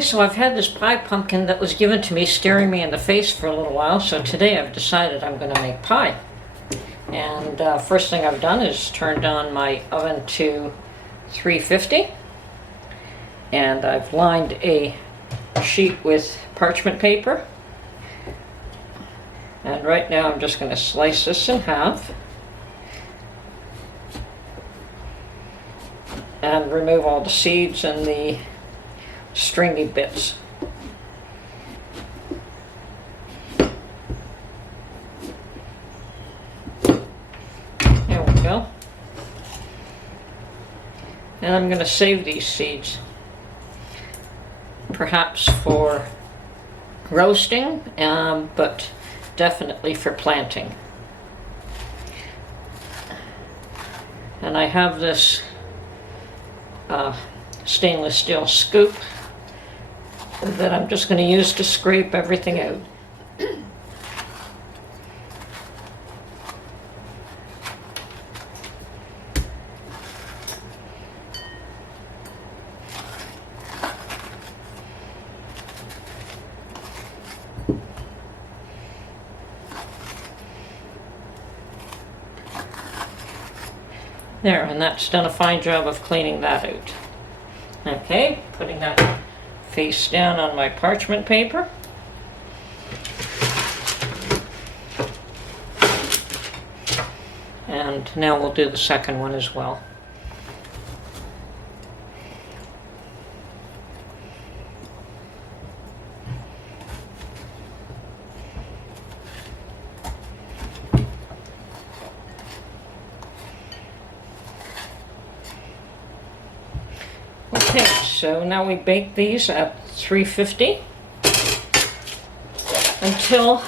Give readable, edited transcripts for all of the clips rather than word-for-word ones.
Okay, so I've had this pie pumpkin that was given to me staring me in the face for a little while, so today I've decided I'm going to make pie. And first thing I've done is turned on my oven to 350, and I've lined a sheet with parchment paper. And right now I'm just going to slice this in half and remove all the seeds and the stringy bits. There we go. And I'm going to save these seeds, perhaps for roasting, but definitely for planting. And I have this stainless steel scoop that I'm just going to use to scrape everything out. There, and that's done a fine job of cleaning that out. Okay, putting that face down on my parchment paper. And now we'll do the second one as well. Okay, so now we bake these at 350 until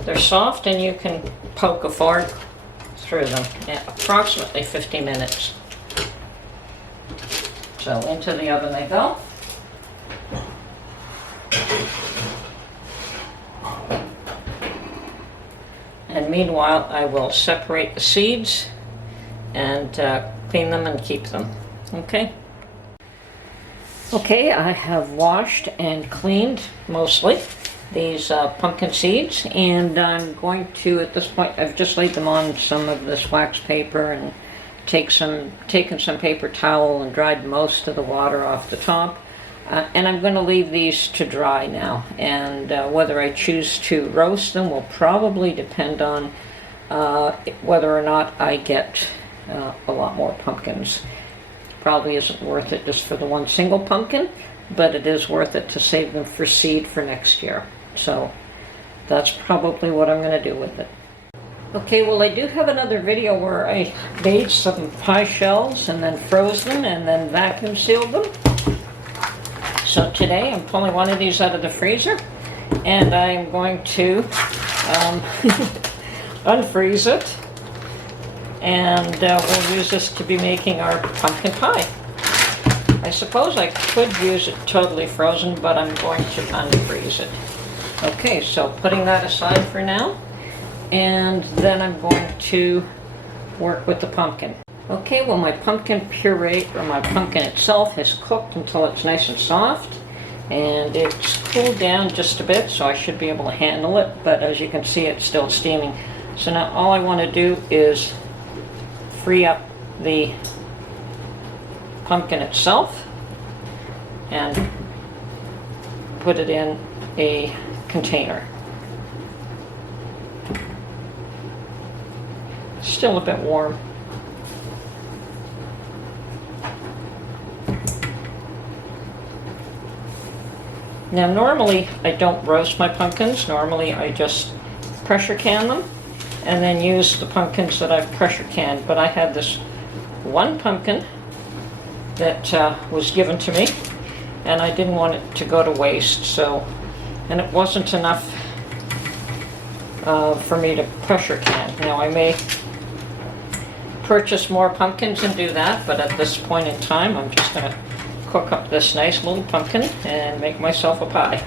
they're soft and you can poke a fork through them at approximately 50 minutes. So into the oven they go. And meanwhile I will separate the seeds and clean them and keep them. Okay? Okay, I have washed and cleaned mostly these pumpkin seeds, and I'm going to, at this point, I've just laid them on some of this wax paper and taken some paper towel and dried most of the water off the top. And I'm going to leave these to dry now, and whether I choose to roast them will probably depend on whether or not I get a lot more pumpkins. Probably isn't worth it just for the one single pumpkin, but it is worth it to save them for seed for next year. So that's probably what I'm going to do with it. Okay, well I do have another video where I made some pie shells and then froze them and then vacuum sealed them. So today I'm pulling one of these out of the freezer and I'm going to unfreeze it. And we'll use this to be making our pumpkin pie. I suppose I could use it totally frozen, but I'm going to unfreeze it. Okay, so putting that aside for now, and then I'm going to work with the pumpkin. Okay, well my pumpkin puree, or my pumpkin itself, has cooked until it's nice and soft, and it's cooled down just a bit, so I should be able to handle it, but as you can see it's still steaming. So now all I want to do is free up the pumpkin itself and put it in a container. Still a bit warm. Now normally I don't roast my pumpkins. Normally I just pressure can them and then use the pumpkins that I've pressure canned, but I had this one pumpkin that was given to me and I didn't want it to go to waste, so, and it wasn't enough for me to pressure can. Now I may purchase more pumpkins and do that, but at this point in time I'm just going to cook up this nice little pumpkin and make myself a pie.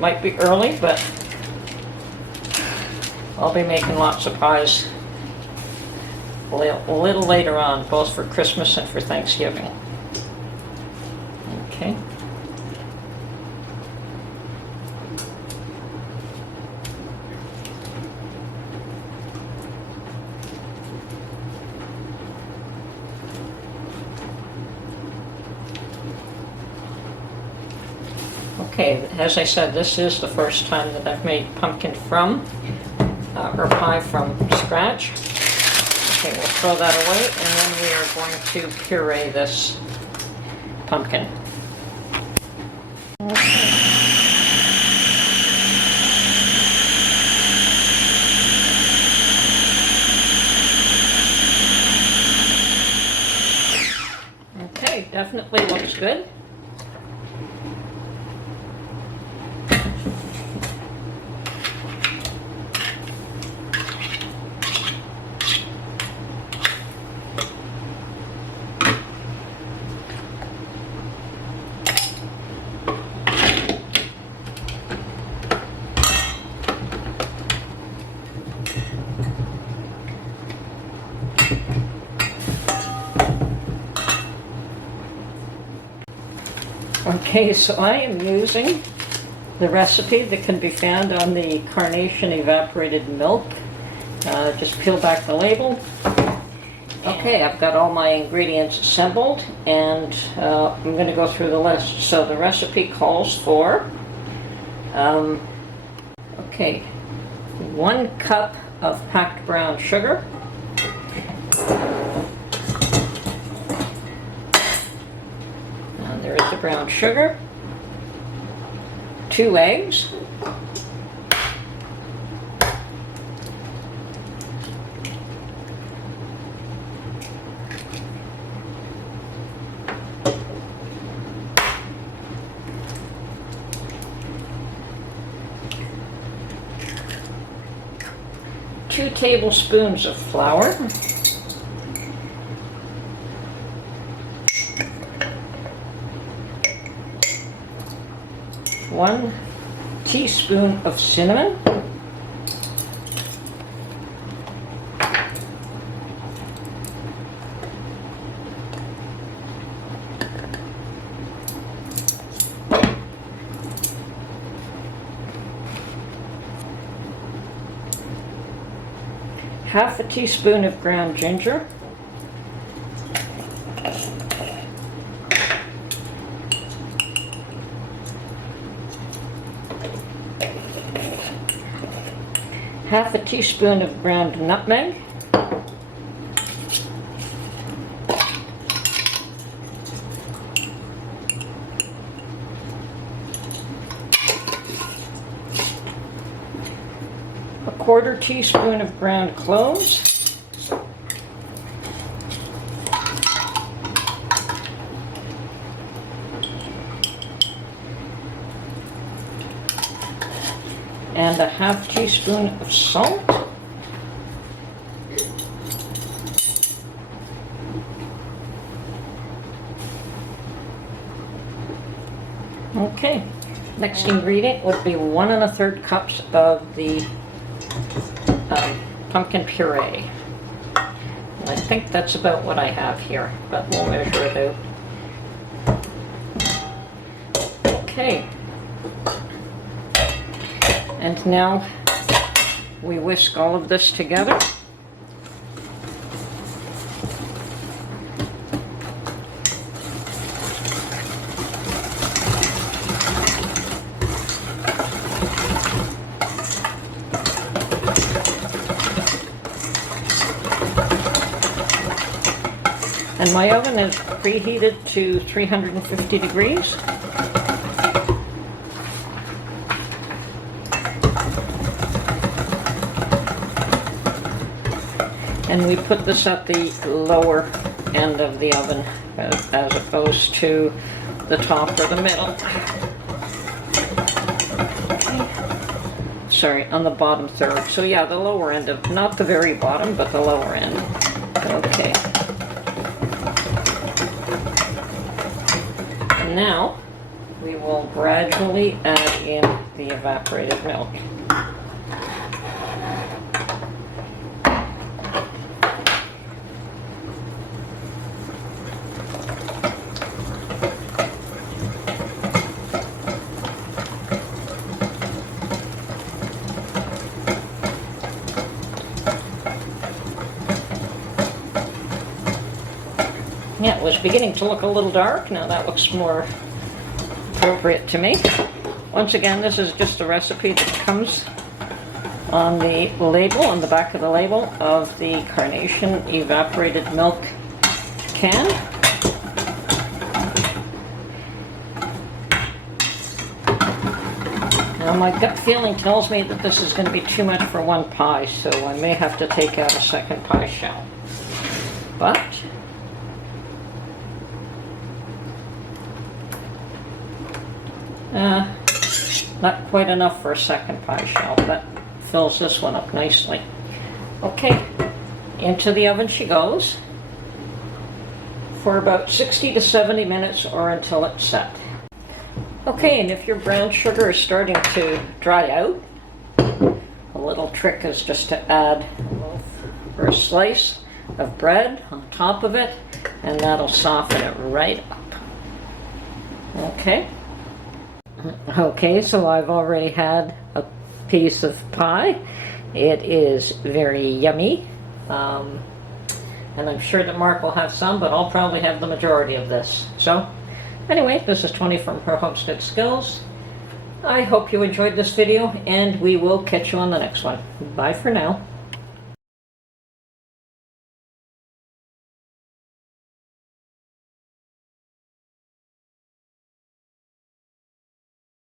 Might be early, but I'll be making lots of pies a little later on, both for Christmas and for Thanksgiving. Okay. Okay, as I said, this is the first time that I've made pumpkin from, or pie from scratch. Okay, we'll throw that away, and then we are going to puree this pumpkin. Okay, definitely looks good. Okay, so I am using the recipe that can be found on the Carnation evaporated milk. Just peel back the label. Okay, I've got all my ingredients assembled, and I'm going to go through the list. So the recipe calls for, okay, 1 cup of packed brown sugar, there is the brown sugar, 2 eggs, two tablespoons of flour, 1 teaspoon of cinnamon, 1/2 teaspoon of ground ginger, 1/2 teaspoon of ground nutmeg, a 1/4 teaspoon of ground cloves, and a 1/2 teaspoon of salt. Okay, next ingredient would be 1 1/3 cups of the pumpkin puree. And I think that's about what I have here, but we'll measure it out. Okay. And now we whisk all of this together. And my oven is preheated to 350 degrees. And we put this at the lower end of the oven as opposed to the top or the middle. Sorry, on the bottom third. So yeah, the lower end of, not the very bottom, but the lower end. Okay. And now we will gradually add in the evaporated milk. Yeah, it was beginning to look a little dark. Now that looks more appropriate to me. Once again, this is just a recipe that comes on the label, on the back of the label of the Carnation evaporated milk can. Now my gut feeling tells me that this is going to be too much for one pie, so I may have to take out a second pie shell. But not quite enough for a second pie shell, but fills this one up nicely. Okay, into the oven she goes for about 60 to 70 minutes or until it's set. Okay, and if your brown sugar is starting to dry out, a little trick is just to add a loaf or a slice of bread on top of it, and that'll soften it right up. Okay. Okay, so I've already had a piece of pie. It is very yummy. And I'm sure that Mark will have some, but I'll probably have the majority of this. So, anyway, this is 20 from her Homestead Skills. I hope you enjoyed this video, and we will catch you on the next one. Bye for now.